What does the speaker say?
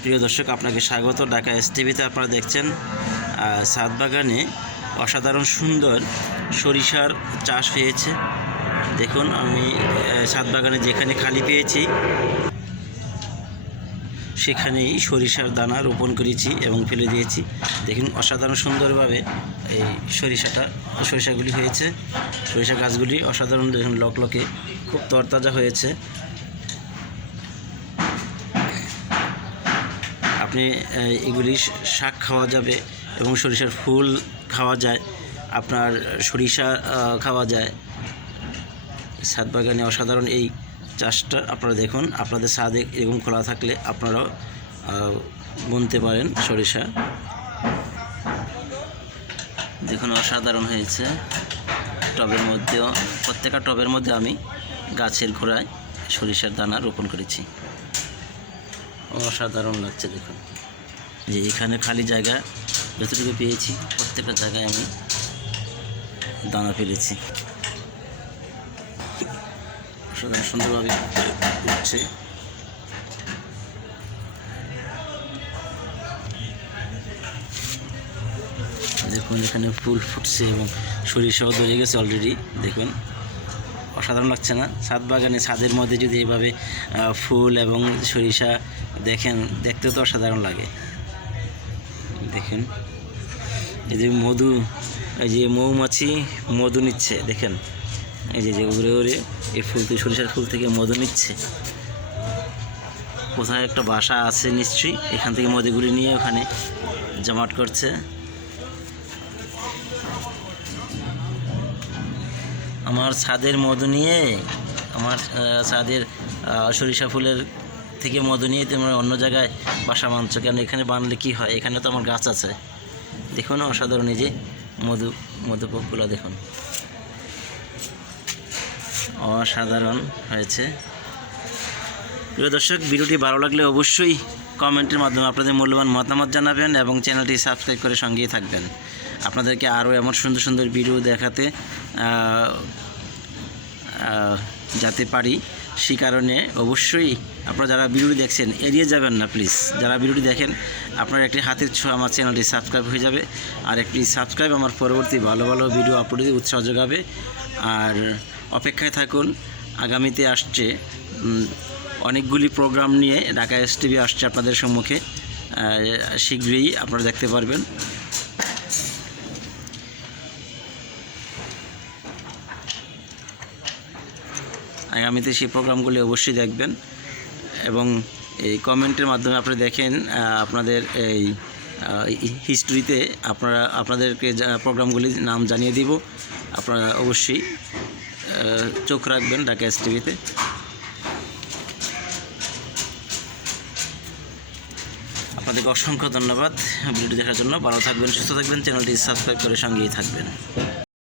প্রিয় দর্শক আপনাকে স্বাগত। ঢাকা এস টিভিতে আপনারা দেখছেন ছাদ বাগানে অসাধারণ সুন্দর সরিষার চাষ হয়েছে। দেখুন আমি আহ, ছাদ বাগানে যেখানে খালি পেয়েছি সেখানেই সরিষার দানা রোপণ করেছি এবং ফেলে দিয়েছি। দেখুন অসাধারণ সুন্দরভাবে এই সরিষাটা সরিষাগুলি হয়েছে। সরিষা গাছগুলি অসাধারণ দেখুন লকলকে খুব তরতাজা হয়েছে। আপনি এগুলি শাক খাওয়া যাবে এবং সরিষার ফুল খাওয়া যায়, আপনার সরিষা খাওয়া যায়। ছাদ বাগানে অসাধারণ এই চাষটা আপনারা দেখুন। আপনাদের ছাদে এরকম খোলা থাকলে আপনারাও বুনতে পারেন সরিষা। দেখুন, অসাধারণ হয়েছে। টবের মধ্যেও, প্রত্যেকটা টবের মধ্যে আমি গাছের ঘোড়ায় সরিষার দানা রোপণ করেছি। অসাধারণ লাগছে দেখুন। যে এখানে খালি জায়গা যতটুকু পেয়েছি প্রত্যেকটা জায়গায় আমি দানা ফেলেছি। অসাধারণ সুন্দরভাবে উঠছে। দেখুন এখানে ফুল ফুটছে এবং সরিষাও ধরে গেছে অলরেডি দেখুন। অসাধারণ লাগছে না? ছাদ বাগানে, ছাদের মধ্যে যদি এইভাবে ফুল এবং সরিষা দেখেন, দেখতে তো অসাধারণ লাগে। দেখেন, এই যে মধু, এই যে মৌমাছি মধু নিচ্ছে, দেখেন। এই যে যে উড়ে উড়ে এই ফুল থেকে, সরিষার ফুল থেকে মধু নিচ্ছে। কোথায় একটা বাসা আছে নিশ্চয়ই, এখান থেকে মধুগুলি নিয়ে ওখানে জমাট করছে। আমার ছাদের মধু নিয়ে, আমার ছাদের সরিষা ফুলের থেকে মধু নিয়ে তোমরা অন্য জায়গায় বাসা বাঁধছো। কেন? এখানে বানলে কি হয়? এখানে তো আমার গাছ আছে। দেখুন, অসাধারণ এই যে মধু মধুপোকগুলো দেখুন। অসাধারণ হয়েছে। প্রিয় দর্শক, ভিডিওটি ভালো লাগলে অবশ্যই কমেন্টের মাধ্যমে আপনাদের মূল্যবান মতামত জানাবেন এবং চ্যানেলটি সাবস্ক্রাইব করে সঙ্গেই থাকবেন। আপনাদেরকে আরও এমন সুন্দর সুন্দর ভিডিও দেখাতে যাতে পারি, সেই কারণে অবশ্যই আপনারা যারা ভিডিওটি দেখছেন, এড়িয়ে যাবেন না, প্লিজ। যারা ভিডিওটি দেখেন, আপনার একটি হাতের ছোঁয়া আমার চ্যানেলটি সাবস্ক্রাইব হয়ে যাবে আর একটি সাবস্ক্রাইব আমার পরবর্তী ভালো ভালো ভিডিও আপলোডে উৎসাহ যোগাবে। আর অপেক্ষায় থাকুন, আগামীতে আসছে অনেকগুলি প্রোগ্রাম নিয়ে ঢাকা এস টিভি আসছে আপনাদের সম্মুখে। শীঘ্রই আপনারা দেখতে পারবেন। আগামীতে সেই প্রোগ্রামগুলি অবশ্যই দেখবেন এবং এই কমেন্টের মাধ্যমে আপনি দেখেন আপনাদের এই হিস্ট্রিতে আপনারা, আপনাদেরকে প্রোগ্রামগুলির নাম জানিয়ে দিব। আপনারা অবশ্যই চোখ রাখবেন ঢাকা এস টিভিতে আপনাদেরকে অসংখ্য ধন্যবাদ। ভিডিওটি দেখার জন্য ভালো থাকবেন, সুস্থ থাকবেন, চ্যানেলটি সাবস্ক্রাইব করে সঙ্গেই থাকবেন।